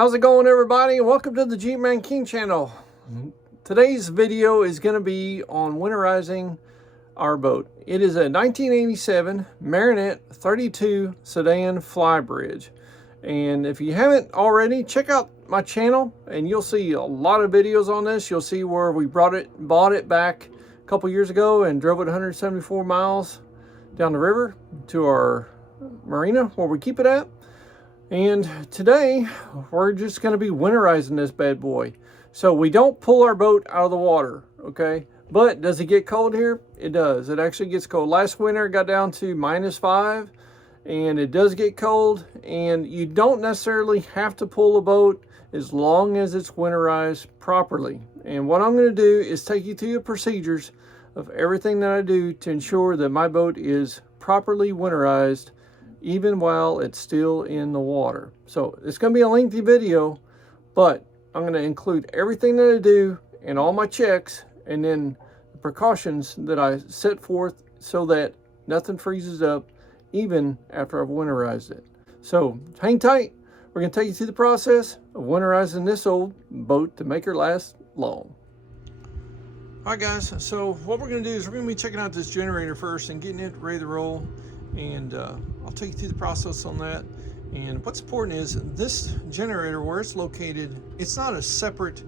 How's it going, everybody? Welcome to the G-Man King channel. Today's video is going to be on winterizing our boat. It is a 1987 Marinette 32 sedan flybridge. And if you haven't already, check out my channel and you'll see a lot of videos on this. You'll see where we bought it back a couple years ago and drove it 174 miles down the river to our marina where we keep it at. And today we're just going to be winterizing this bad boy. So we don't pull our boat out of the water, okay? But does it get cold here? It does. It actually gets cold. Last winter it got down to -5, and it does get cold. And you don't necessarily have to pull a boat as long as it's winterized properly. And what I'm going to do is take you through the procedures of everything that I do to ensure that my boat is properly winterized even while it's still in the water. So it's going to be a lengthy video, but I'm going to include everything that I do and all my checks, and then the precautions that I set forth so that nothing freezes up even after I've winterized it. So hang tight. We're going to take you through the process of winterizing this old boat to make her last long. All right, guys, so what we're going to do is we're going to be checking out this generator first and getting it ready to roll. And I'll take you through the process on that. And what's important is this generator, where it's located, it's not a separate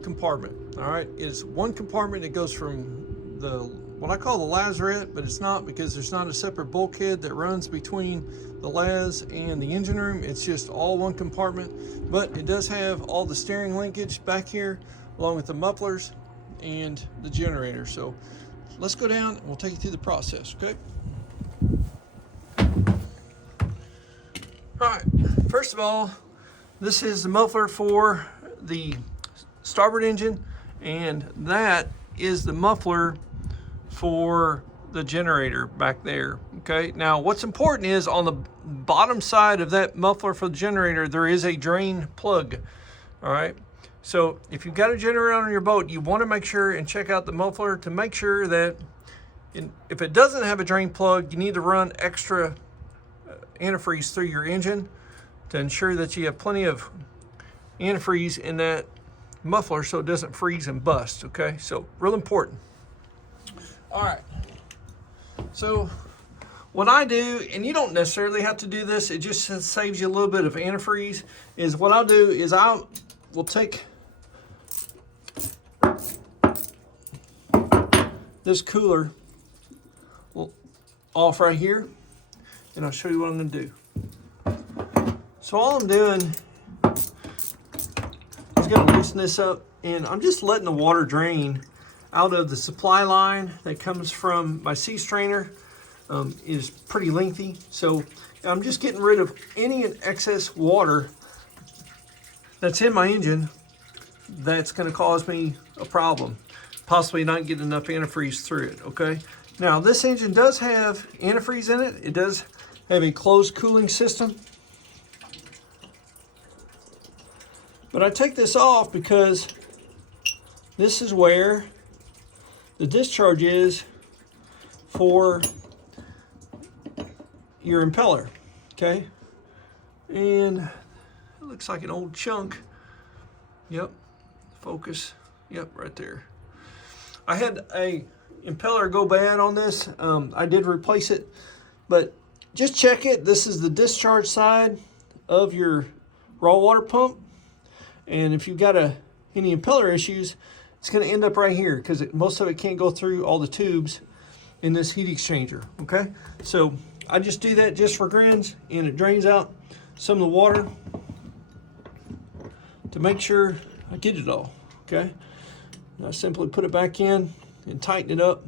compartment. All right, it's one compartment that goes from the what I call the lazarette, but it's not, because there's not a separate bulkhead that runs between the laz and the engine room. It's just all one compartment, but it does have all the steering linkage back here along with the mufflers and the generator. So let's go down and we'll take you through the process, okay? All right, first of all, this is the muffler for the starboard engine, and that is the muffler for the generator back there, okay? Now, what's important is on the bottom side of that muffler for the generator, there is a drain plug, all right? So if you've got a generator on your boat, you want to make sure and check out the muffler to make sure that if it doesn't have a drain plug, you need to run extra antifreeze through your engine to ensure that you have plenty of antifreeze in that muffler so it doesn't freeze and bust, okay? So real important. All right, so what I do, and you don't necessarily have to do this, it just saves you a little bit of antifreeze, is what I'll do is I will take this cooler off right here, and I'll show you what I'm going to do. So all I'm doing is going to loosen this up, and I'm just letting the water drain out of the supply line that comes from my sea strainer. Is pretty lengthy, so I'm just getting rid of any excess water that's in my engine that's going to cause me a problem, possibly not getting enough antifreeze through it, okay? Now, this engine does have antifreeze in it. It does have a closed cooling system. But I take this off because this is where the discharge is for your impeller, okay? And it looks like an old chunk. Yep, focus, yep, right there. I had a impeller go bad on this. I did replace it, but just check it. This is the discharge side of your raw water pump, and if you've got any impeller issues, it's going to end up right here because most of it can't go through all the tubes in this heat exchanger, okay? So I just do that just for grins, and it drains out some of the water to make sure I get it all, okay? And I simply put it back in and tighten it up.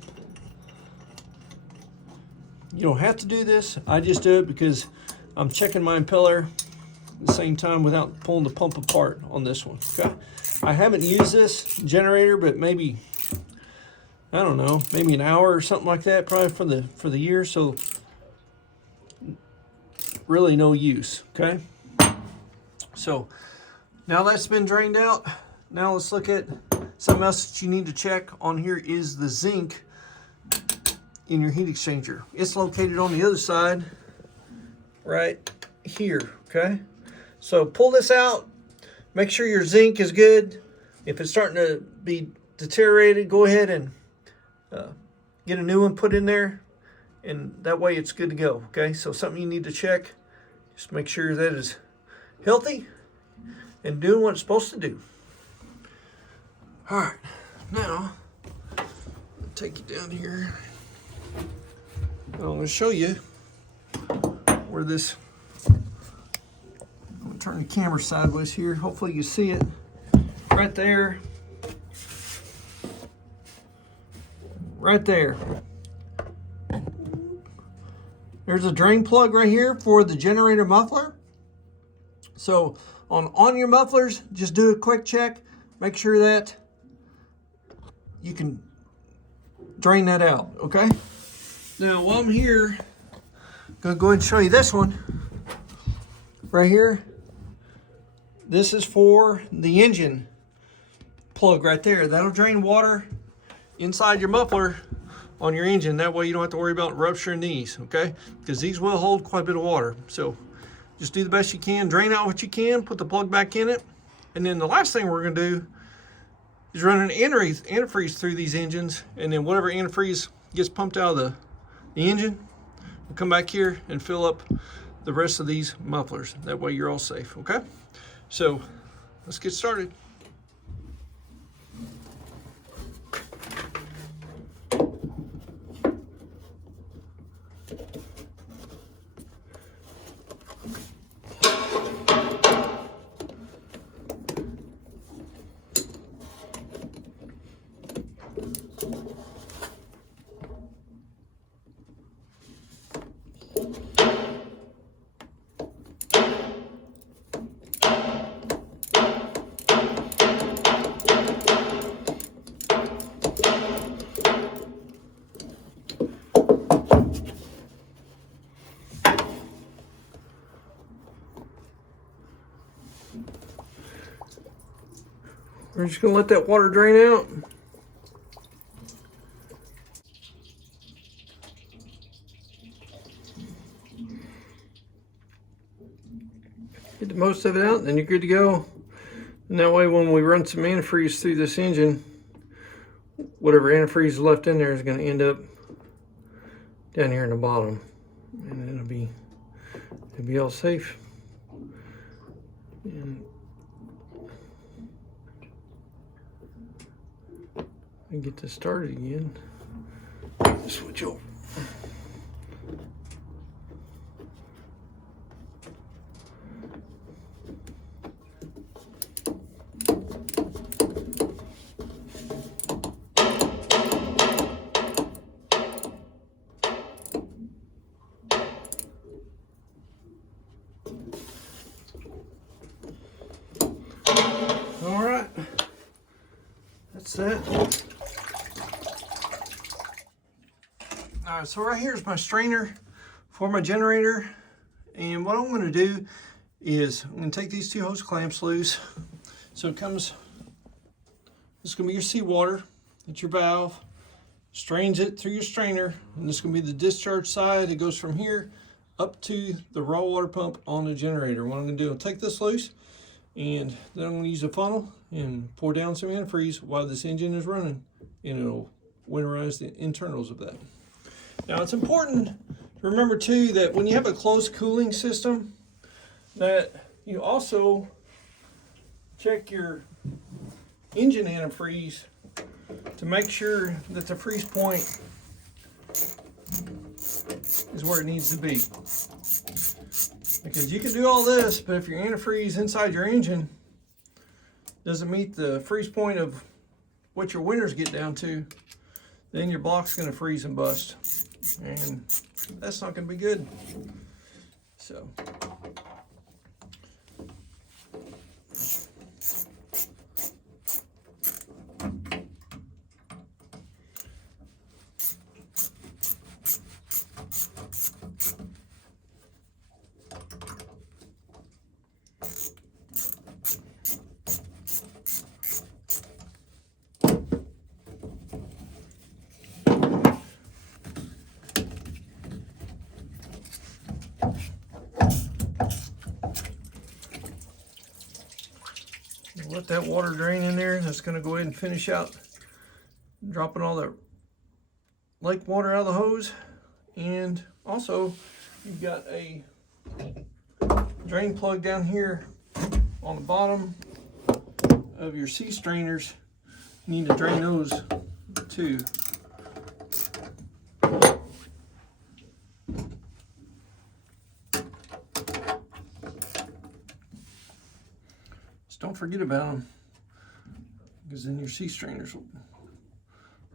You don't have to do this. I just do it because I'm checking my impeller at the same time without pulling the pump apart on this one, okay? I haven't used this generator, but maybe, I don't know, maybe an hour or something like that, probably for the year, so really no use, okay? So now that's been drained out, now let's look at something else that you need to check on here is the zinc in your heat exchanger. It's located on the other side right here, okay? So pull this out. Make sure your zinc is good. If it's starting to be deteriorated, go ahead and get a new one put in there, and that way it's good to go. Okay, so something you need to check. Just make sure that is healthy and doing what it's supposed to do. All right, now I'll take you down here. I'm going to show you where this. I'm going to turn the camera sideways here. Hopefully you see it right there. Right there. There's a drain plug right here for the generator muffler. So on your mufflers, just do a quick check. Make sure that you can drain that out, okay? Now while I'm here, I'm gonna go ahead and show you this one. Right here. This is for the engine plug right there. That'll drain water inside your muffler on your engine. That way you don't have to worry about rupturing these, okay? Because these will hold quite a bit of water. So just do the best you can, drain out what you can, put the plug back in it. And then the last thing we're gonna do is run an antifreeze through these engines, and then whatever antifreeze gets pumped out of the engine, we'll come back here and fill up the rest of these mufflers. That way you're all safe, okay? So let's get started. We're just gonna let that water drain out. Get the most of it out, then you're good to go. And that way when we run some antifreeze through this engine, whatever antifreeze is left in there is gonna end up down here in the bottom. And it'll be all safe. And get this started again. Switch over. All right, that's that. All right, so right here is my strainer for my generator. And what I'm gonna do is I'm gonna take these two hose clamps loose. So it comes, this is gonna be your seawater. It's your valve. Strains it through your strainer. And this is gonna be the discharge side. It goes from here up to the raw water pump on the generator. What I'm gonna do, I'll take this loose, and then I'm gonna use a funnel and pour down some antifreeze while this engine is running, and it'll winterize the internals of that. Now it's important to remember too that when you have a closed cooling system, that you also check your engine antifreeze to make sure that the freeze point is where it needs to be. Because you can do all this, but if your antifreeze inside your engine doesn't meet the freeze point of what your winters get down to, then your block's gonna freeze and bust. And that's not gonna be good. So. let that water drain in there. That's going to go ahead and finish out dropping all the lake water out of the hose. And also, you've got a drain plug down here on the bottom of your sea strainers. You need to drain those too. Just don't forget about them, because then your sea strainers will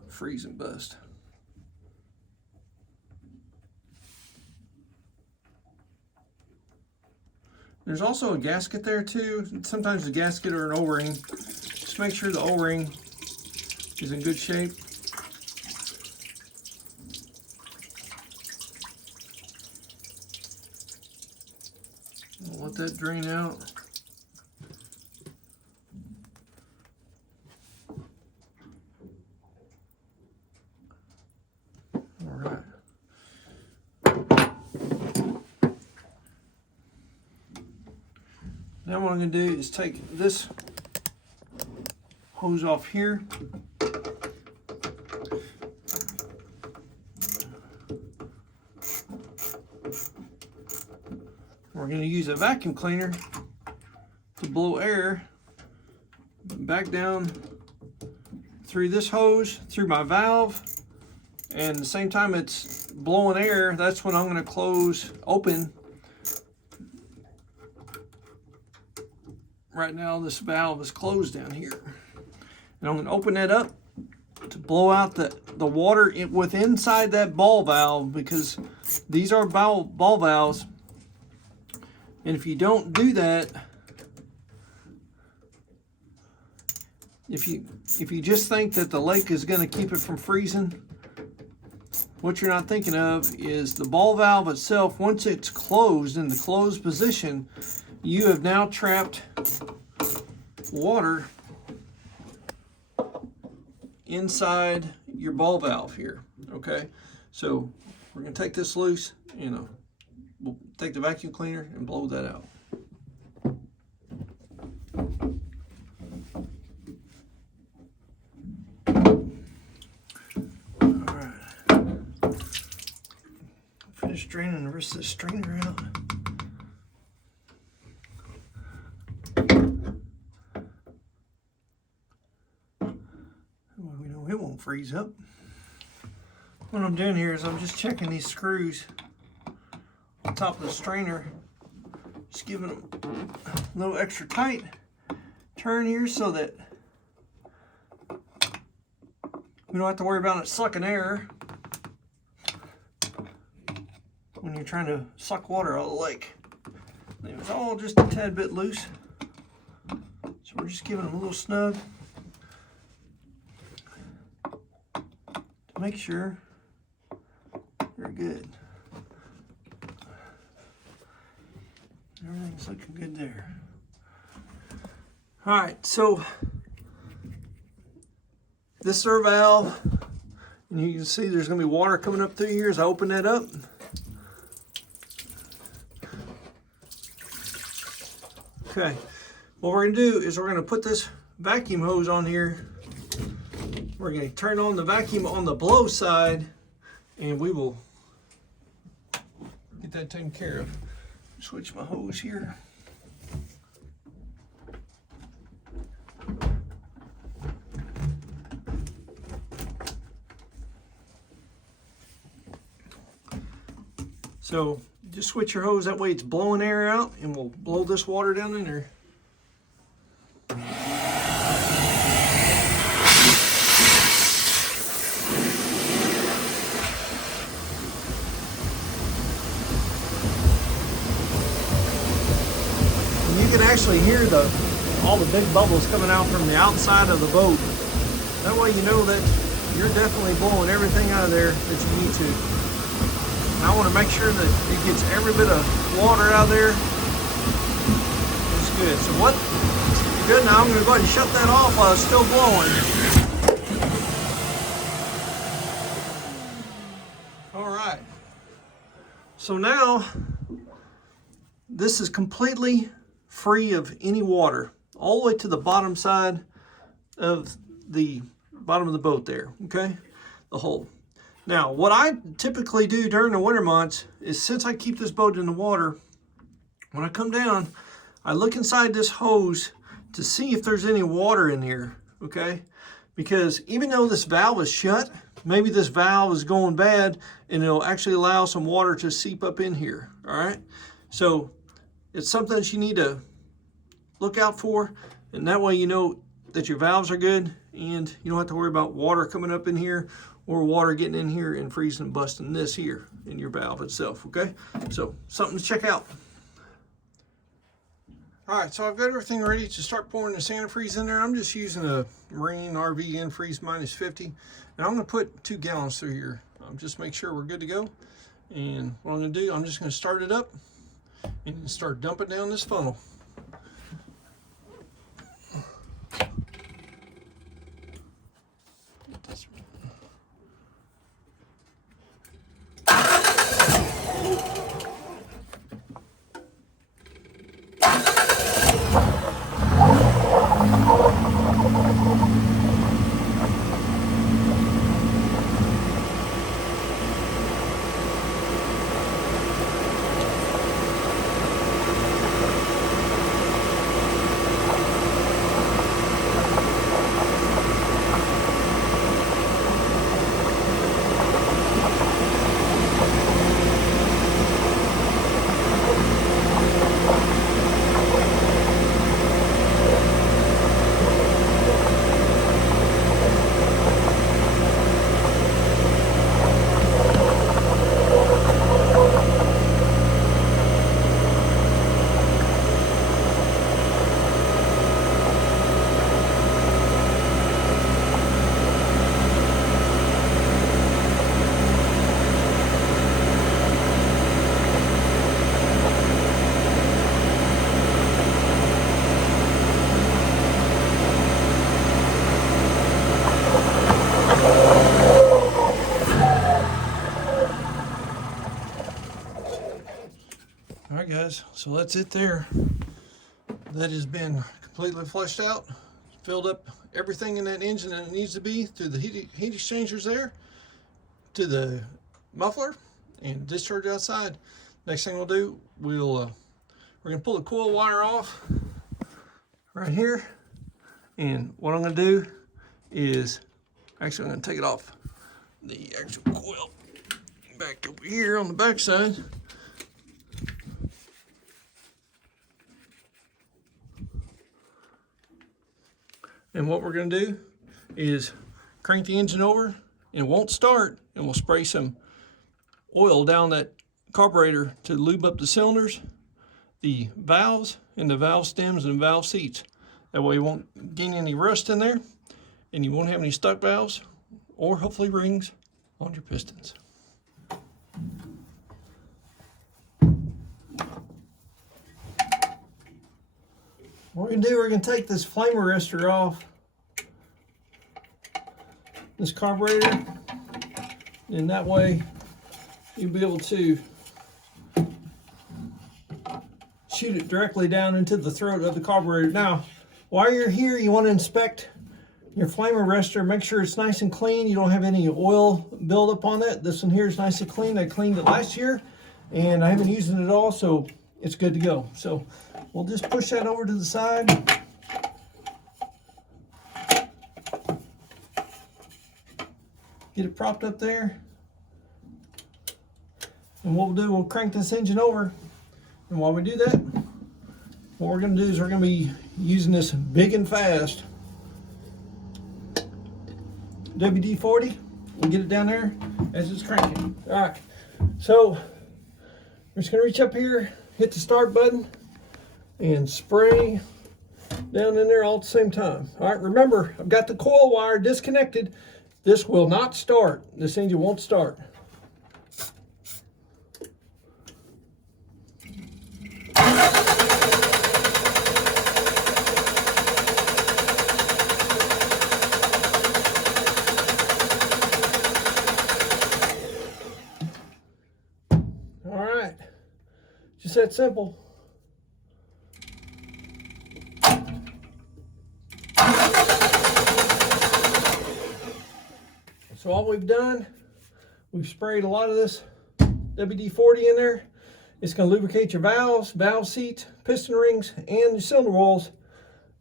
freeze and bust. There's also a gasket there too. Sometimes the gasket or an O-ring. Just make sure the O-ring is in good shape. We'll let that drain out. All right. Now what I'm going to do is take this hose off here. We're going to use a vacuum cleaner to blow air back down through this hose, through my valve, and at the same time it's blowing air, that's when I'm going to open. Right now this valve is closed down here, and I'm going to open that up to blow out the water inside that ball valve, because these are ball valves, and if you don't do that, if you just think that the lake is going to keep it from freezing, what you're not thinking of is the ball valve itself. Once it's closed in the closed position, you have now trapped water inside your ball valve here. Okay, so we're going to take this loose, we'll take the vacuum cleaner and blow that out. All right, finish draining the rest of the strainer out. We know it won't freeze up. What I'm doing here is I'm just checking these screws on top of the strainer, just giving them a little extra tight turn here so that we don't have to worry about it sucking air when you're trying to suck water out of the lake. It's all just a tad bit loose, so we're just giving them a little snug to make sure they're good. Everything's looking good there. All right, so this is our valve, and you can see there's going to be water coming up through here as I open that up. Okay, what we're going to do is we're going to put this vacuum hose on here. We're going to turn on the vacuum on the blow side, and we will get that taken care of. Switch my hose here. So just switch your hose, that way it's blowing air out, and we'll blow this water down in there. You can actually hear all the big bubbles coming out from the outside of the boat. That way you know that you're definitely blowing everything out of there that you need to. And I want to make sure that it gets every bit of water out of there. It's good. So what? Good. Now I'm going to go ahead and shut that off while it's still blowing. All right. So now this is completely free of any water all the way to the bottom side of the bottom of the boat there, okay? The hole. Now, what I typically do during the winter months is, since I keep this boat in the water, when I come down, I look inside this hose to see if there's any water in here, okay? Because even though this valve is shut, maybe this valve is going bad and it'll actually allow some water to seep up in here, all right? So it's something that you need to look out for, and that way you know that your valves are good and you don't have to worry about water coming up in here or water getting in here and freezing and busting this here in your valve itself, okay? So something to check out. All right, so I've got everything ready to start pouring the antifreeze in there. I'm just using a Marine RV antifreeze -50, and I'm gonna put 2 gallons through here. Just make sure we're good to go. And what I'm gonna do, I'm just gonna start it up and start dumping down this funnel. All right, guys, so that's it there. That has been completely flushed out, filled up everything in that engine that it needs to be, through the heat exchangers there, to the muffler, and discharge outside. Next thing we'll do, we're gonna pull the coil wire off right here. And what I'm gonna do is, actually I'm gonna take it off the actual coil back over here on the back side. And what we're going to do is crank the engine over, and it won't start, and we'll spray some oil down that carburetor to lube up the cylinders, the valves, and the valve stems and valve seats. That way you won't gain any rust in there, and you won't have any stuck valves or hopefully rings on your pistons. What we're going to do, we're going to take this flame arrestor off this carburetor, and that way you'll be able to shoot it directly down into the throat of the carburetor. Now, while you're here, you want to inspect your flame arrestor. Make sure it's nice and clean. You don't have any oil buildup on it. This one here is nice and clean. I cleaned it last year, and I haven't used it at all, so it's good to go. So we'll just push that over to the side. Get it propped up there. And what we'll do, we'll crank this engine over. And while we do that, what we're going to do is we're going to be using this big and fast WD-40. We'll get it down there as it's cranking. All right, so we're just going to reach up here, hit the start button, and spray down in there all at the same time. All right, remember, I've got the coil wire disconnected. This will not start. This engine won't start. All right, just that simple. So all we've done, we've sprayed a lot of this WD-40 in there. It's going to lubricate your valves, valve seats, piston rings, and your cylinder walls.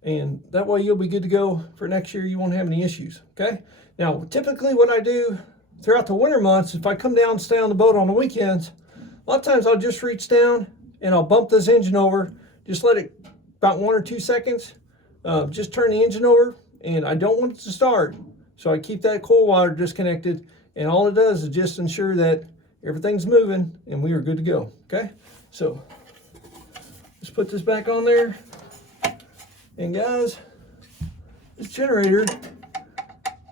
And that way you'll be good to go for next year. You won't have any issues, okay? Now, typically what I do throughout the winter months, if I come down and stay on the boat on the weekends, a lot of times I'll just reach down and I'll bump this engine over, just let it about 1 or 2 seconds, just turn the engine over, and I don't want it to start. So I keep that coil wire disconnected, and all it does is just ensure that everything's moving and we are good to go, okay? So let's put this back on there. And guys, this generator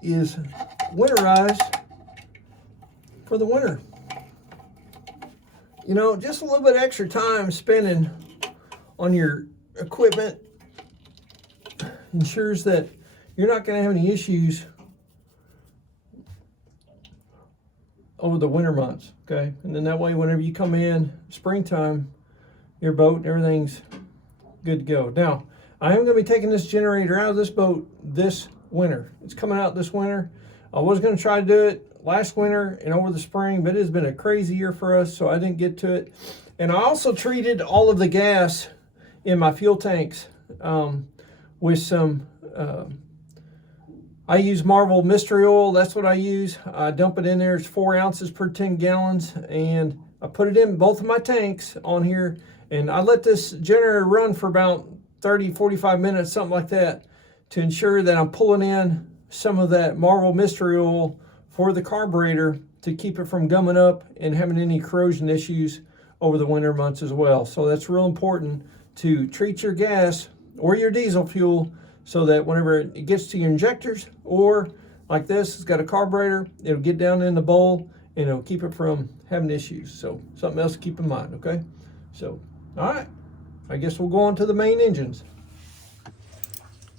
is winterized for the winter. You know, just a little bit extra time spending on your equipment ensures that you're not going to have any issues over the winter months, okay? And then that way, whenever you come in springtime, your boat and everything's good to go. Now, I am going to be taking this generator out of this boat this winter. It's coming out this winter. I was going to try to do it last winter and over the spring, but it has been a crazy year for us, so I didn't get to it. And I also treated all of the gas in my fuel tanks with some, I use Marvel mystery oil. That's what I use. I dump it in there. It's 4 ounces per 10 gallons, and I put it in both of my tanks on here, and I let this generator run for about 30, 45 minutes, something like that, to ensure that I'm pulling in some of that Marvel mystery oil for the carburetor to keep it from gumming up and having any corrosion issues over the winter months as well. So that's real important to treat your gas or your diesel fuel so that whenever it gets to your injectors, or like this, it's got a carburetor, it'll get down in the bowl and it'll keep it from having issues. So something else to keep in mind, okay? So, all right, I guess we'll go on to the main engines.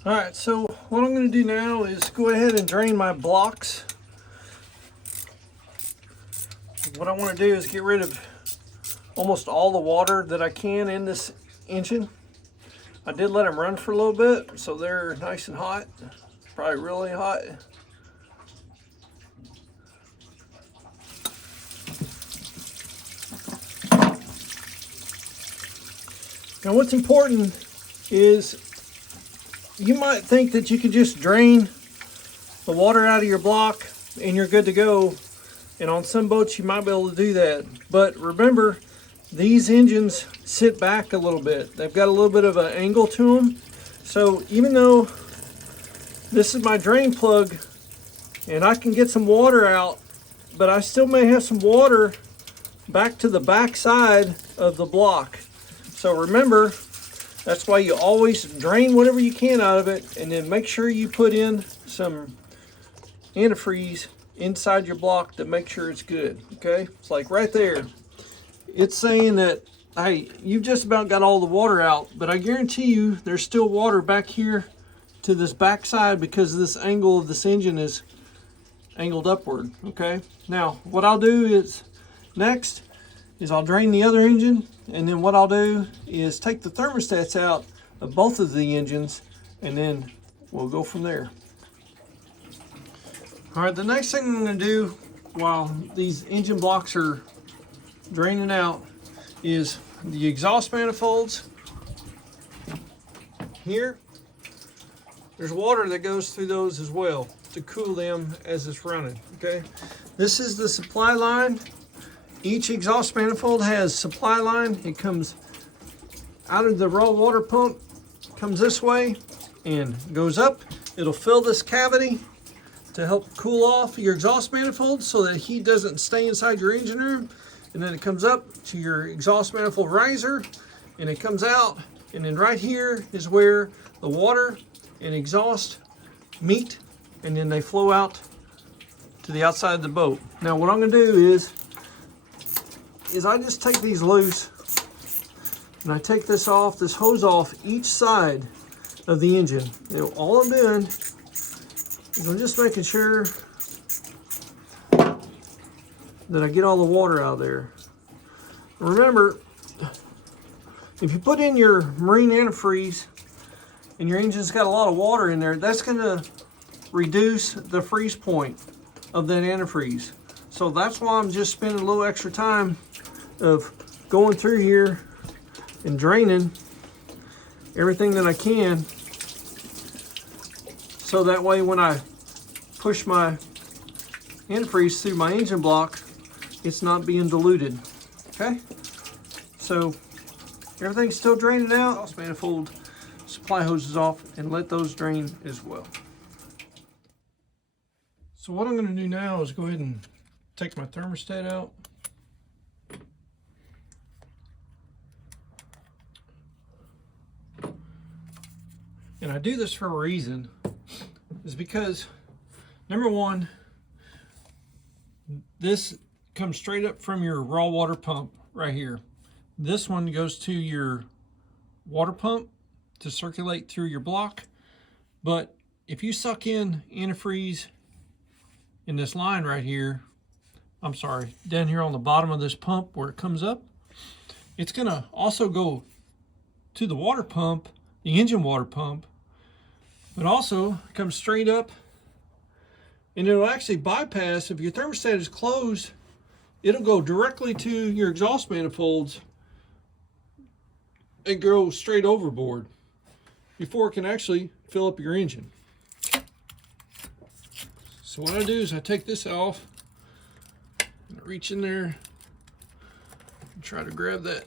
All right, so what I'm gonna do now is go ahead and drain my blocks. What I wanna do is get rid of almost all the water that I can in this engine. I did let them run for a little bit, so they're nice and hot, probably really hot. Now what's important is you might think that you could just drain the water out of your block and you're good to go. And on some boats you might be able to do that. But remember, these engines sit back a little bit. They've got a little bit of an angle to them. So even though this is my drain plug and I can get some water out, but I still may have some water back to the back side of the block. So remember, that's why you always drain whatever you can out of it, and then make sure you put in some antifreeze inside your block to make sure it's good, okay? It's like right there. It's saying that, hey, you've just about got all the water out, but I guarantee you there's still water back here to this back side because this angle of this engine is angled upward, okay? Now, what I'll do is, next, is I'll drain the other engine, and then what I'll do is take the thermostats out of both of the engines, and then we'll go from there. All right, the next thing I'm going to do while these engine blocks are draining out is the exhaust manifolds. Here, there's water that goes through those as well to cool them as it's running, okay? This is the supply line. Each exhaust manifold has supply line. It comes out of the raw water pump, comes this way and goes up. It'll fill this cavity to help cool off your exhaust manifold so that heat doesn't stay inside your engine room. And then it comes up to your exhaust manifold riser and it comes out. And then right here is where the water and exhaust meet, and then they flow out to the outside of the boat. Now what I'm gonna do is I just take these loose and I take this off, this hose off each side of the engine. You know, all I'm doing is I'm just making sure that I get all the water out of there. Remember, if you put in your marine antifreeze and your engine's got a lot of water in there, that's gonna reduce the freeze point. of that antifreeze. So that's why I'm just spending a little extra time of going through here and draining everything that I can, so that way when I push my antifreeze through my engine block, it's not being diluted. Okay, so everything's still draining out. Exhaust manifold supply hoses off and let those drain as well. So what I'm going to do now is go ahead and take my thermostat out. And I do this for a reason, is because number one, this comes straight up from your raw water pump right here. This one goes to your water pump to circulate through your block. But if you suck in antifreeze in this line right here, I'm sorry, down here on the bottom of this pump where it comes up, it's gonna also go to the water pump, the engine water pump, but also comes straight up, and it'll actually bypass, if your thermostat is closed, it'll go directly to your exhaust manifolds and go straight overboard before it can actually fill up your engine. So what I do is I take this off, and I reach in there and try to grab that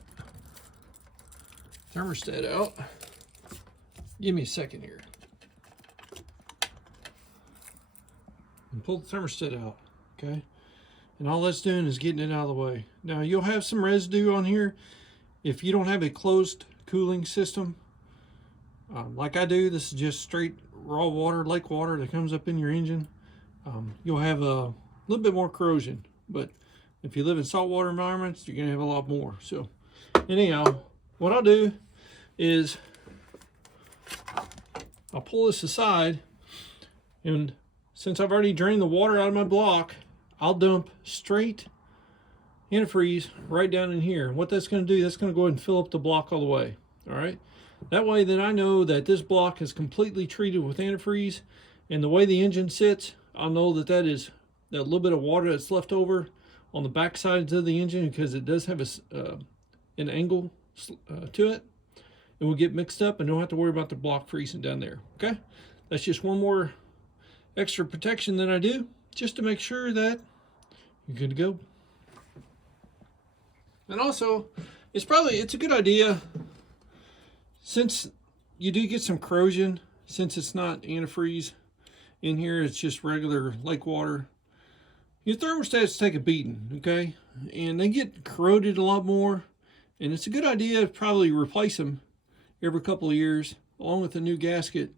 thermostat out. Give me a second here. And pull the thermostat out, okay? And all that's doing is getting it out of the way. Now you'll have some residue on here if you don't have a closed cooling system. Like I do, this is just straight raw water, lake water that comes up in your engine. You'll have a little bit more corrosion, but if you live in saltwater environments, you're gonna have a lot more. So anyhow, what I'll do is I'll pull this aside, and since I've already drained the water out of my block, I'll dump straight antifreeze right down in here. And what that's going to do, that's going to go ahead and fill up the block all the way. All right. That way that I know that this block is completely treated with antifreeze, and the way the engine sits, I'll know that that is that little bit of water that's left over on the back sides of the engine, because it does have an angle to it. It will get mixed up and don't have to worry about the block freezing down there. Okay. That's just one more extra protection that I do, just to make sure that you're good to go. And also, it's a good idea, since you do get some corrosion, since it's not antifreeze in here, it's just regular lake water, your thermostats take a beating, okay? And they get corroded a lot more, and it's a good idea to probably replace them every couple of years along with a new gasket.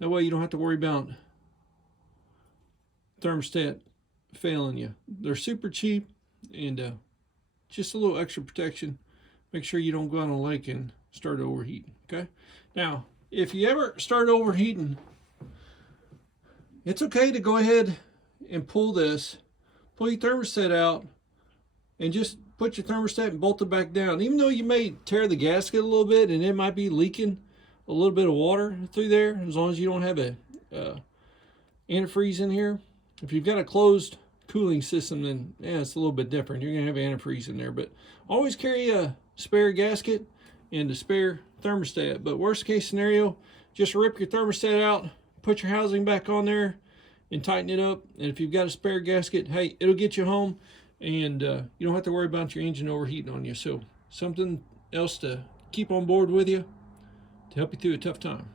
That way you don't have to worry about thermostat failing you. They're super cheap, and just a little extra protection. Make sure you don't go out on a lake and start overheating. Okay. Now, if you ever start overheating, it's okay to go ahead and pull your thermostat out, and just put your thermostat and bolt it back down. Even though you may tear the gasket a little bit and it might be leaking a little bit of water through there, as long as you don't have a antifreeze in here. If you've got a closed cooling system, then yeah, it's a little bit different. You're gonna have antifreeze in there, but always carry a spare gasket and a spare thermostat. But worst case scenario, just rip your thermostat out, put your housing back on there, and tighten it up. And if you've got a spare gasket, hey, it'll get you home, and you don't have to worry about your engine overheating on you. So something else to keep on board with you to help you through a tough time.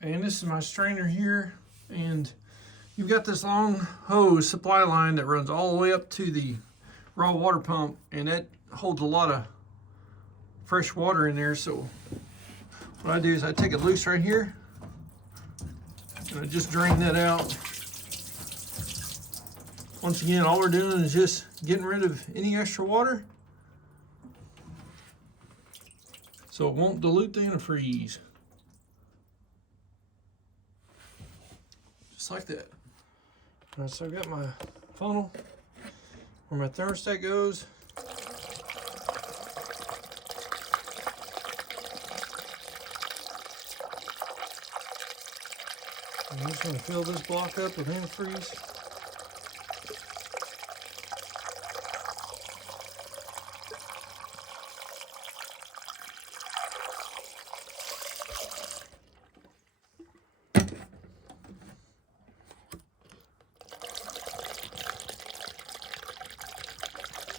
And this is my strainer here, and you've got this long hose supply line that runs all the way up to the raw water pump, and that holds a lot of fresh water in there. So what I do is I take it loose right here, and I just drain that out. Once again, all we're doing is just getting rid of any extra water so it won't dilute the antifreeze. Just like that. All right, so I've got my funnel where my thermostat goes. I'm just going to fill this block up with antifreeze.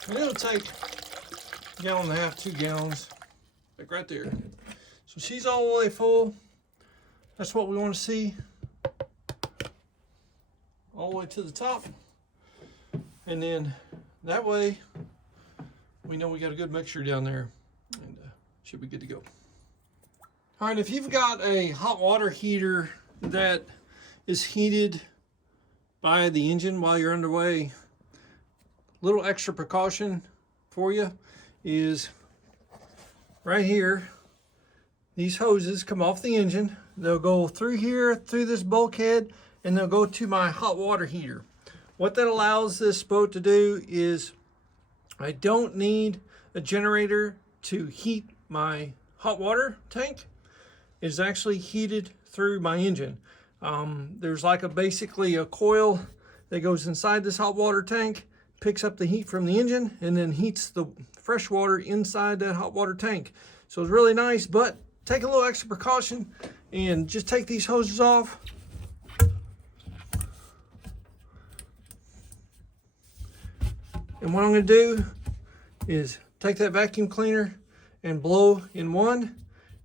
And it'll take a gallon and a half, 2 gallons, like right there. So she's all the way full. That's what we want to see. All the way to the top. And then that way, we know we got a good mixture down there. And should be good to go. All right, if you've got a hot water heater that is heated by the engine while you're underway, little extra precaution for you is right here. These hoses come off the engine. They'll go through here, through this bulkhead, and they'll go to my hot water heater. What that allows this boat to do is I don't need a generator to heat my hot water tank. It's actually heated through my engine. There's like basically a coil that goes inside this hot water tank, picks up the heat from the engine, and then heats the fresh water inside that hot water tank. So it's really nice, but take a little extra precaution and just take these hoses off. And what I'm going to do is take that vacuum cleaner and blow in one,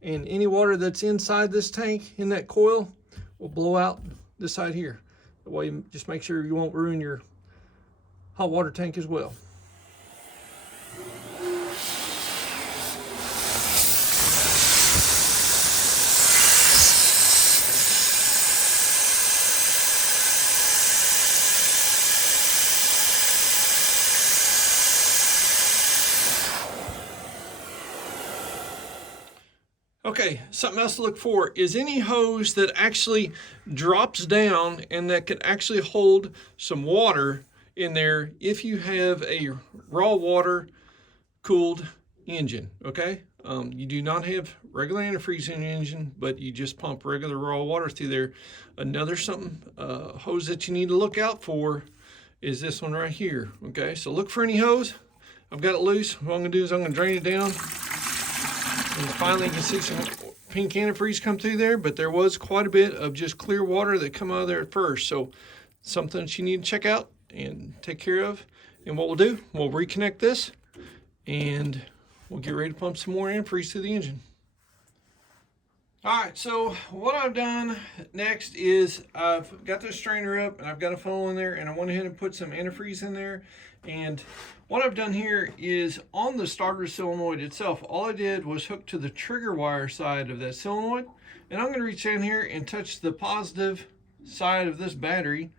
and any water that's inside this tank in that coil will blow out this side here. That way, just make sure you won't ruin your hot water tank as well. Okay, something else to look for is any hose that actually drops down and that can actually hold some water in there if you have a raw water cooled engine. Okay, you do not have regular antifreeze in your engine, but you just pump regular raw water through there. Another hose that you need to look out for is this one right here. Okay, so look for any hose. I've got it loose. What I'm gonna do is I'm gonna drain it down, and finally you can see some pink antifreeze come through there, but there was quite a bit of just clear water that come out of there at first. So something that you need to check out and take care of. And what we'll do, we'll reconnect this and we'll get ready to pump some more antifreeze through the engine. All right, so what I've done next is I've got the strainer up and I've got a funnel in there, and I went ahead and put some antifreeze in there. And what I've done here is on the starter solenoid itself, all I did was hook to the trigger wire side of that solenoid. And I'm gonna reach in here and touch the positive side of this battery.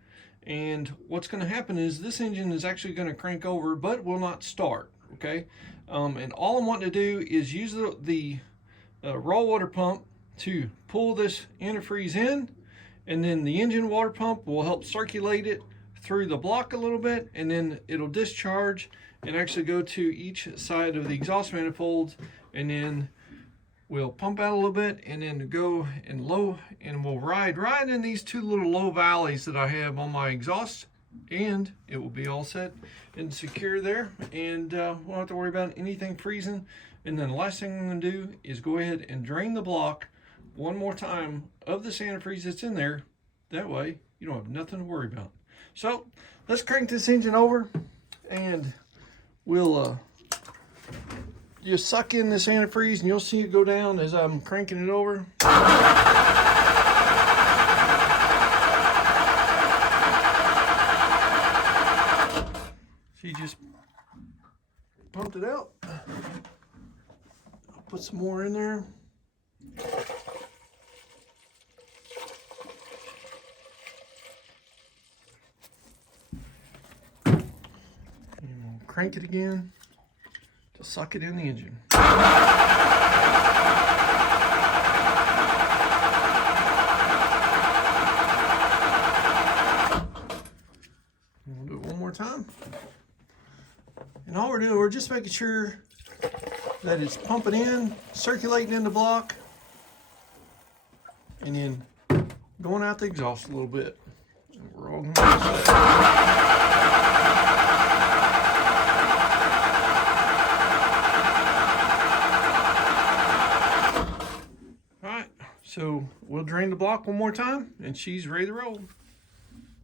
And what's gonna happen is this engine is actually gonna crank over, but will not start, okay? And all I'm wanting to do is use the raw water pump to pull this antifreeze in, and then the engine water pump will help circulate it through the block a little bit, and then it'll discharge and actually go to each side of the exhaust manifolds, and then we'll pump out a little bit and then go and low, and we'll ride right in these two little low valleys that I have on my exhaust, and it will be all set and secure there, and won't have to worry about anything freezing. And then the last thing I'm going to do is go ahead and drain the block one more time of the antifreeze that's in there. That way you don't have nothing to worry about. So let's crank this engine over, and we'll just suck in this antifreeze, and you'll see it go down as I'm cranking it over. She just pumped it out. I'll put some more in there. Crank it again to suck it in the engine. We'll do it one more time. And all we're doing, we're just making sure that it's pumping in, circulating in the block, and then going out the exhaust a little bit. We're all going to use that. All right, so we'll drain the block one more time and she's ready to roll.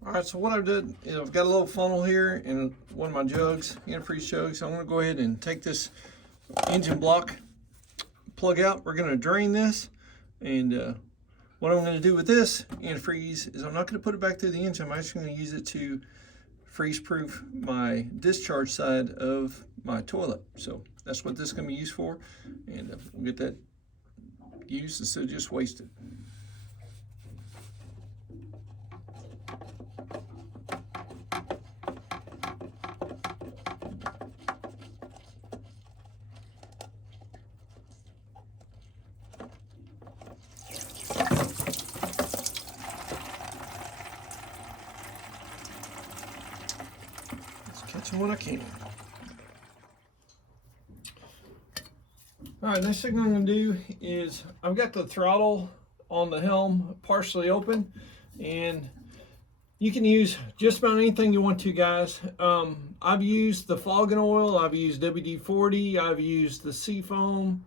All right, so what I've did is I've got a little funnel here in one of my jugs, antifreeze jugs. So I'm gonna go ahead and take this engine block plug out. We're gonna drain this, and what I'm gonna do with this antifreeze is I'm not gonna put it back through the engine. I'm actually gonna use it to freeze-proof my discharge side of my toilet. So that's what this is gonna be used for, and we'll get that used instead of just wasted. Catch them when I can. All right, next thing I'm going to do is I've got the throttle on the helm partially open, and you can use just about anything you want to, guys. I've used the fogging oil, I've used WD-40, I've used the Seafoam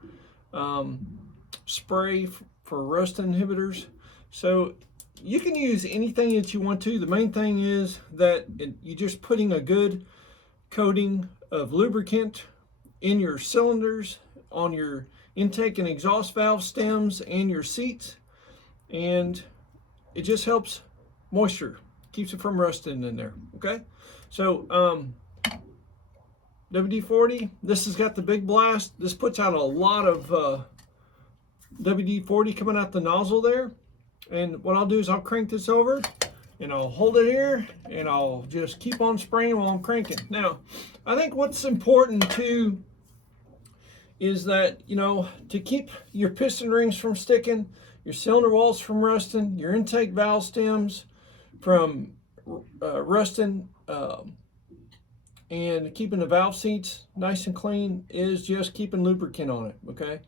spray for rust inhibitors. So you can use anything that you want to. The main thing is that you're just putting a good coating of lubricant in your cylinders, on your intake and exhaust valve stems and your seats, and it just helps moisture, keeps it from rusting in there. Okay, so WD-40, this has got the big blast. This puts out a lot of WD-40 coming out the nozzle there. And what I'll do is I'll crank this over and I'll hold it here and I'll just keep on spraying while I'm cranking. Now, I think what's important too is that, you know, to keep your piston rings from sticking, your cylinder walls from rusting, your intake valve stems from rusting, and keeping the valve seats nice and clean is just keeping lubricant on it, okay?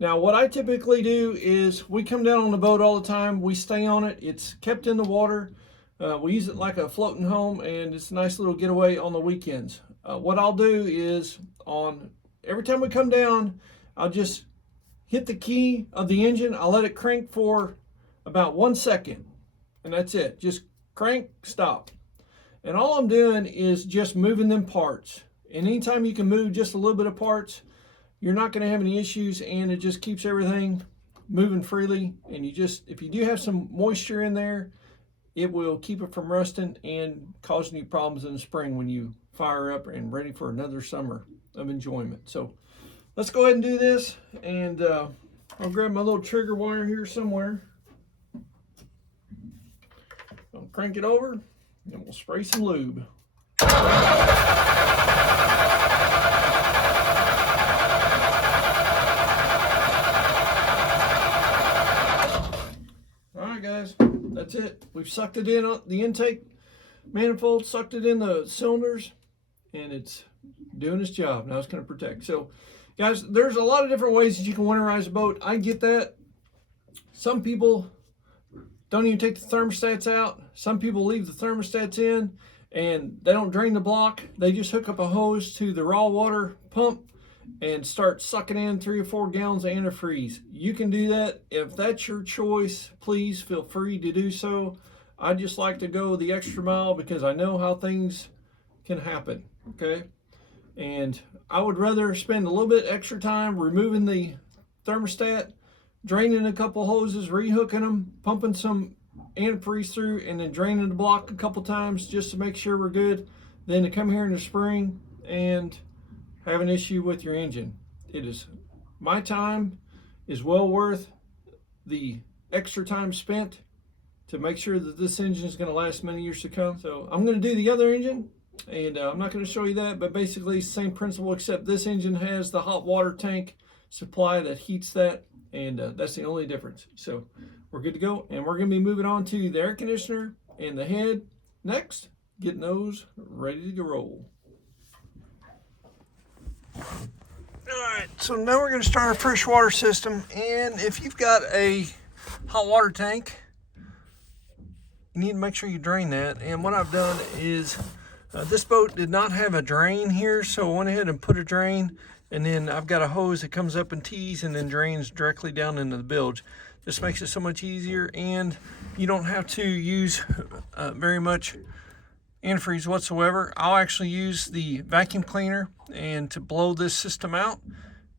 Now, what I typically do is we come down on the boat all the time. We stay on it. It's kept in the water. We use it like a floating home, and it's a nice little getaway on the weekends. What I'll do is every time we come down, I'll just hit the key of the engine. I'll let it crank for about 1 second, and that's it. Just crank, stop. And all I'm doing is just moving them parts. And anytime you can move just a little bit of parts, you're not going to have any issues, and it just keeps everything moving freely. And if you do have some moisture in there, it will keep it from rusting and causing you problems in the spring when you fire up and ready for another summer of enjoyment. So let's go ahead and do this, and I'll grab my little trigger wire here somewhere. I'll crank it over, and we'll spray some lube. Guys, that's it. We've sucked it in the intake manifold, sucked it in the cylinders, and it's doing its job. Now it's going to protect. So guys, there's a lot of different ways that you can winterize a boat. I get that. Some people don't even take the thermostats out. Some people leave the thermostats in and they don't drain the block. They just hook up a hose to the raw water pump and start sucking in 3 or 4 gallons of antifreeze. You can do that. If that's your choice, please feel free to do so. I just like to go the extra mile because I know how things can happen, okay? And I would rather spend a little bit extra time removing the thermostat, draining a couple hoses, rehooking them, pumping some antifreeze through, and then draining the block a couple times just to make sure we're good, than to come here in the spring and have an issue with your engine. My time is well worth the extra time spent to make sure that this engine is going to last many years to come. So I'm going to do the other engine, and I'm not going to show you that, but basically it's the same principle, except this engine has the hot water tank supply that heats that, and that's the only difference. So we're good to go, and we're going to be moving on to the air conditioner and the head next, getting those ready to roll. Alright, so now we're going to start our freshwater system, and if you've got a hot water tank, you need to make sure you drain that. And what I've done is, this boat did not have a drain here, so I went ahead and put a drain, and then I've got a hose that comes up and tees and then drains directly down into the bilge. This makes it so much easier, and you don't have to use very much antifreeze whatsoever. I'll actually use the vacuum cleaner and to blow this system out,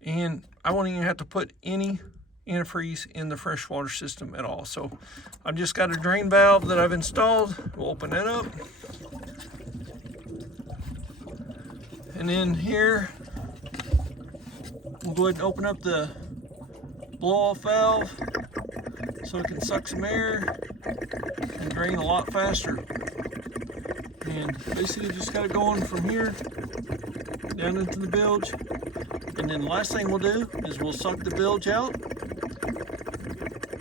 and I won't even have to put any antifreeze in the freshwater system at all. So I've just got a drain valve that I've installed. We'll open that up, and then here we'll go ahead and open up the blow-off valve so it can suck some air and drain a lot faster. And basically you just got it going from here down into the bilge, and then the last thing we'll do is we'll suck the bilge out.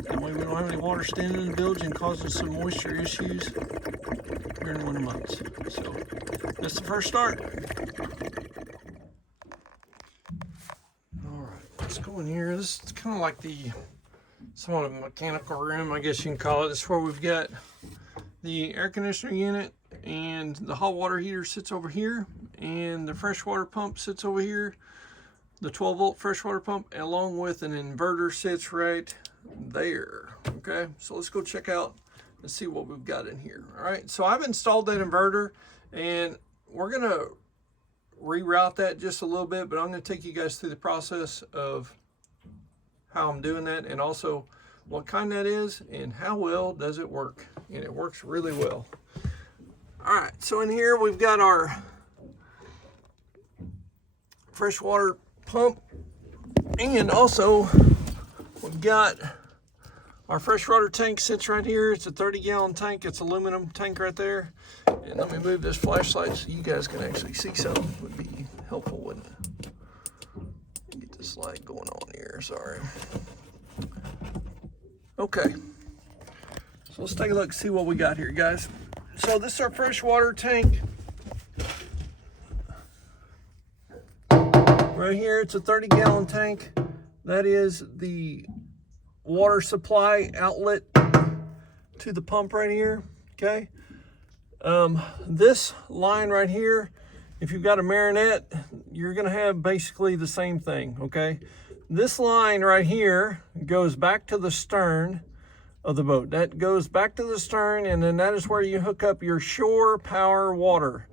That way we don't have any water standing in the bilge and causing some moisture issues during the winter months. So that's the first start. Alright, let's go in here. This is kind of like somewhat of a mechanical room, I guess you can call it. This is where we've got the air conditioner unit, and the hot water heater sits over here, and the freshwater pump sits over here. The 12-volt freshwater pump along with an inverter sits right there. Okay, so let's go check out and see what we've got in here. All right, so I've installed that inverter, and we're gonna reroute that just a little bit, but I'm gonna take you guys through the process of how I'm doing that, and also what kind that is and how well does it work. And it works really well. All right, so in here we've got our freshwater pump, and also we've got our freshwater tank sits right here. It's a 30-gallon tank. It's aluminum tank right there. And let me move this flashlight so you guys can actually see something. Would be helpful, wouldn't it? Get this light going on here, sorry. Okay, so let's take a look and see what we got here, guys. So this is our freshwater tank. Right here, it's a 30-gallon tank. That is the water supply outlet to the pump right here, okay? This line right here, if you've got a Marinette, you're gonna have basically the same thing, okay? This line right here goes back to the stern of the boat. That goes back to the stern, and then that is where you hook up your shore power water.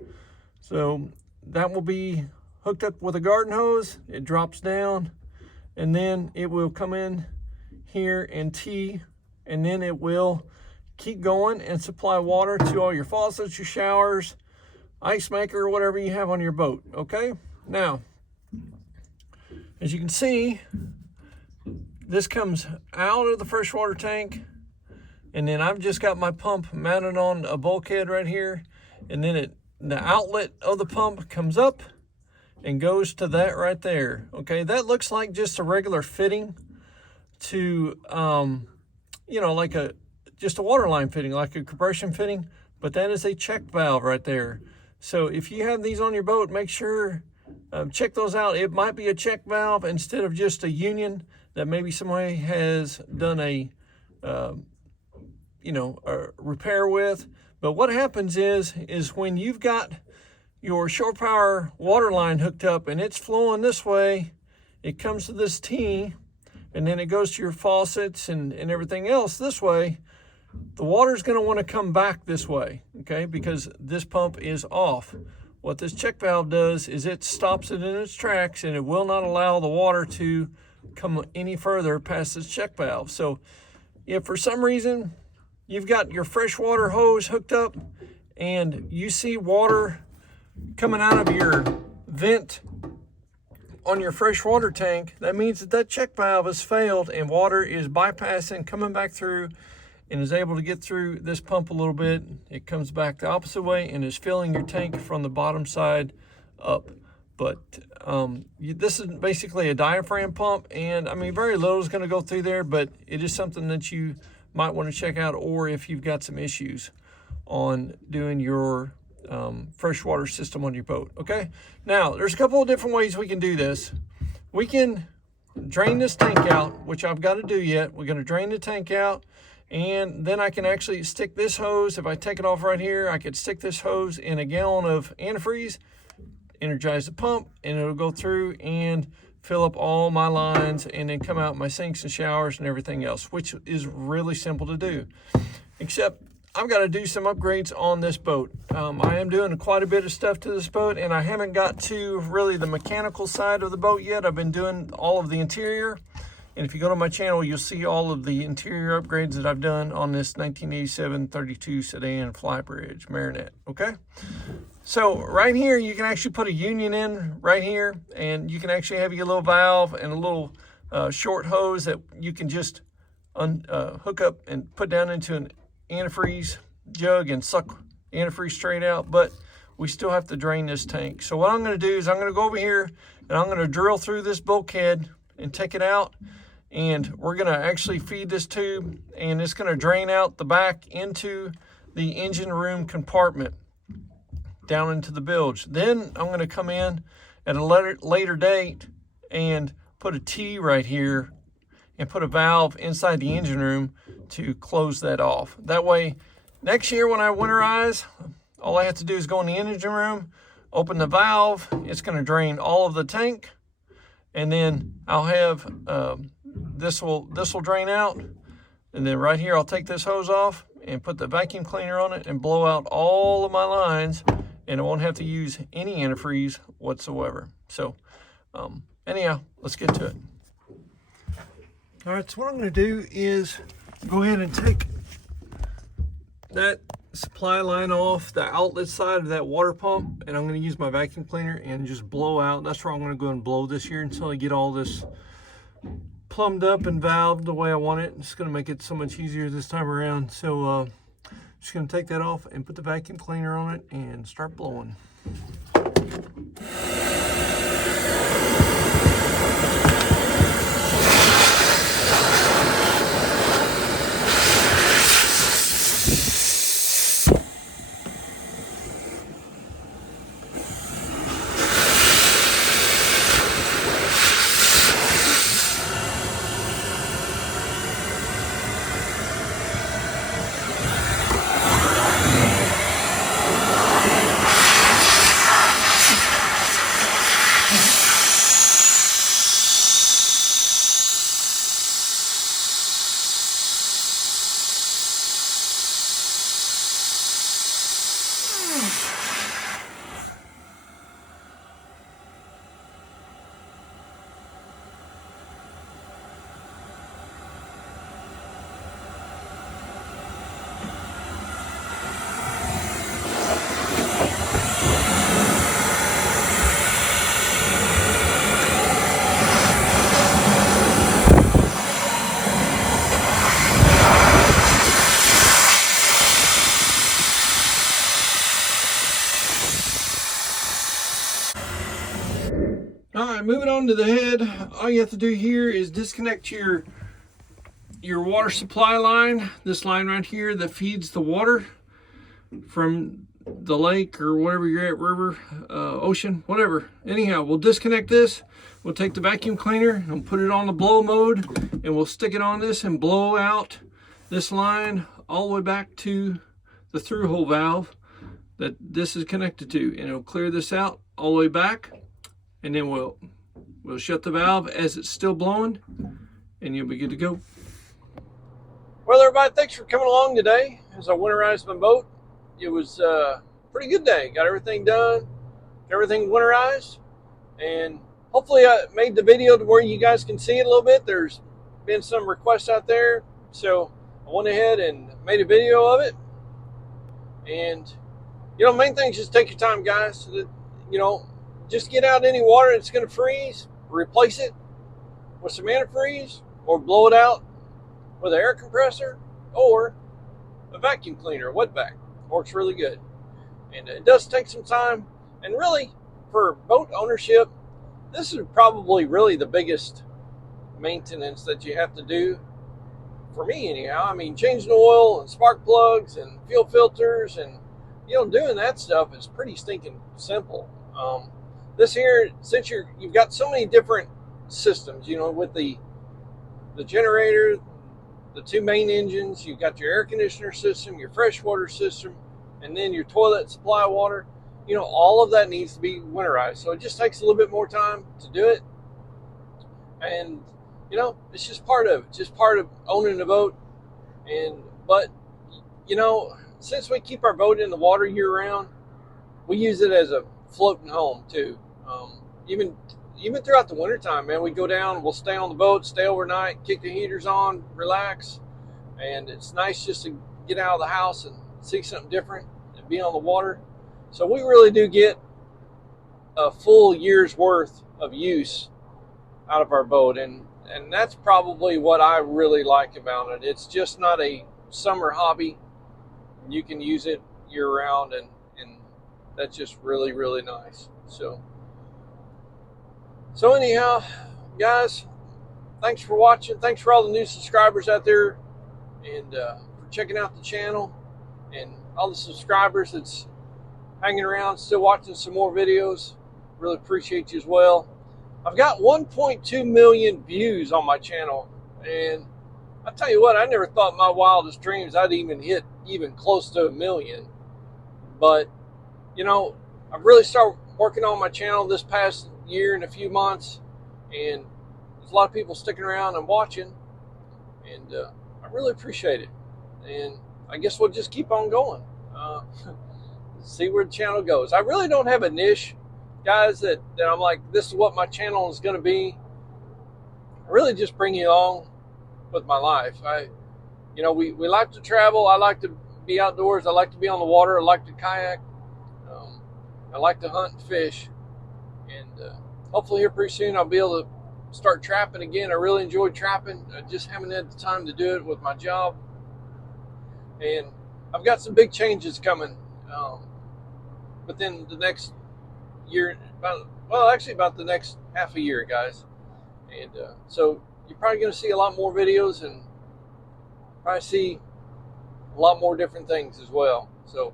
So that will be hooked up with a garden hose. It drops down, and then it will come in here and tee, and then it will keep going and supply water to all your faucets, your showers, ice maker, whatever you have on your boat, okay? Now, as you can see, this comes out of the freshwater tank, and then I've just got my pump mounted on a bulkhead right here, and then the outlet of the pump comes up and goes to that right there. Okay, that looks like just a regular fitting to, you know, like just a water line fitting, like a compression fitting, but that is a check valve right there. So if you have these on your boat, make sure check those out. It might be a check valve instead of just a union that maybe somebody has done a repair with. But what happens is when you've got your shore power water line hooked up and it's flowing this way, it comes to this T, and then it goes to your faucets and everything else this way. The water is going to want to come back this way, okay, because this pump is off. What this check valve does is it stops it in its tracks, and it will not allow the water to come any further past this check valve. So if for some reason you've got your freshwater hose hooked up and you see water coming out of your vent on your freshwater tank, that means that check valve has failed and water is bypassing, coming back through, and is able to get through this pump a little bit. It comes back the opposite way and is filling your tank from the bottom side up. But this is basically a diaphragm pump, and I mean, very little is going to go through there, but it is something that you might want to check out, or if you've got some issues on doing your freshwater system on your boat. Okay, now there's a couple of different ways we can do this. We can drain this tank out, which I've got to do yet. We're going to drain the tank out, And then I can actually stick this hose. If I take it off right here, I could stick this hose in a gallon of antifreeze, energize the pump, and it'll go through and fill up all my lines and then come out my sinks and showers and everything else, which is really simple to do. Except I've got to do some upgrades on this boat. I am doing quite a bit of stuff to this boat, and I haven't got to really the mechanical side of the boat yet. I've been doing all of the interior. And if you go to my channel, you'll see all of the interior upgrades that I've done on this 1987 32 sedan Flybridge Marinette, okay? So right here, you can actually put a union in right here, and you can actually have your little valve and a little short hose that you can just hook up and put down into an antifreeze jug and suck antifreeze straight out, but we still have to drain this tank. So what I'm gonna do is I'm gonna go over here and I'm gonna drill through this bulkhead and take it out. And we're gonna actually feed this tube, and it's gonna drain out the back into the engine room compartment down into the bilge. Then I'm gonna come in at a later date and put a T right here and put a valve inside the engine room to close that off. That way, next year when I winterize, all I have to do is go in the engine room, open the valve, it's gonna drain all of the tank, and then I'll have this will drain out, and then right here I'll take this hose off and put the vacuum cleaner on it and blow out all of my lines, and I won't have to use any antifreeze whatsoever. So anyhow, let's get to it. All right, so what I'm going to do is go ahead and take that supply line off the outlet side of that water pump, and I'm going to use my vacuum cleaner and just blow out. That's where I'm going to go and blow this here until I get all this plumbed up and valved the way I want it. It's going to make it so much easier this time around. So just going to take that off and put the vacuum cleaner on it and start blowing. Alright, moving on to the head, all you have to do here is disconnect your water supply line, this line right here that feeds the water from the lake or whatever you're at, river, ocean, whatever. Anyhow, we'll disconnect this, we'll take the vacuum cleaner and we'll put it on the blow mode, and we'll stick it on this and blow out this line all the way back to the through hole valve that this is connected to, and it'll clear this out all the way back. And then we'll shut the valve as it's still blowing, and you'll be good to go. Well, everybody, thanks for coming along today as I winterized my boat. It was a pretty good day. Got everything done, got everything winterized, and hopefully I made the video to where you guys can see it a little bit. There's been some requests out there, so I went ahead and made a video of it. And, you know, main thing is just take your time, guys. So that, you know, just get out any water that's going to freeze, replace it with some antifreeze, or blow it out with an air compressor or a vacuum cleaner, wetback. Works really good. And it does take some time. And really, for boat ownership, this is probably really the biggest maintenance that you have to do, for me anyhow. I mean, changing oil and spark plugs and fuel filters, and, you know, doing that stuff is pretty stinking simple. This here, since you've got so many different systems, you know, with the generator, the two main engines. You've got your air conditioner system, your freshwater system, and then your toilet supply water. You know, all of that needs to be winterized. So it just takes a little bit more time to do it. And, you know, it's just part of it, just part of owning a boat. But, you know, since we keep our boat in the water year round, we use it as a floating home too. Even throughout the wintertime, man, we go down, we'll stay on the boat, stay overnight, kick the heaters on, relax. And it's nice just to get out of the house and see something different and be on the water. So we really do get a full year's worth of use out of our boat. And that's probably what I really like about it. It's just not a summer hobby. You can use it year round, and that's just really, really nice. So anyhow, guys, thanks for watching. Thanks for all the new subscribers out there, and for checking out the channel, and all the subscribers that's hanging around, still watching some more videos. Really appreciate you as well. I've got 1.2 million views on my channel, and I tell you what, I never thought in my wildest dreams I'd even hit even close to 1 million. But, you know, I've really started working on my channel this past year and a few months, and there's a lot of people sticking around and watching, and I really appreciate it. And I guess we'll just keep on going, see where the channel goes. I really don't have a niche, guys, that I'm like, this is what my channel is going to be. I really just bring you along with my life. You know, we like to travel. I like to be outdoors. I like to be on the water. I like to kayak. I like to hunt and fish. And hopefully here pretty soon I'll be able to start trapping again. I really enjoyed trapping. I just haven't had the time to do it with my job. And I've got some big changes coming within the next year, about the next half a year, guys. And so you're probably going to see a lot more videos, and probably see a lot more different things as well. So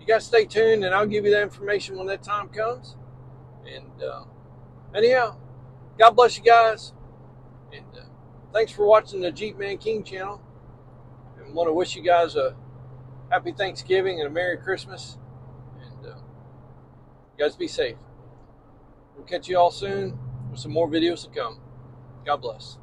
you guys stay tuned, and I'll give you that information when that time comes. And anyhow, God bless you guys, and thanks for watching the Jeep Man King channel. And I want to wish you guys a happy Thanksgiving and a Merry Christmas. And you guys be safe. We'll catch you all soon with some more videos to come. God bless.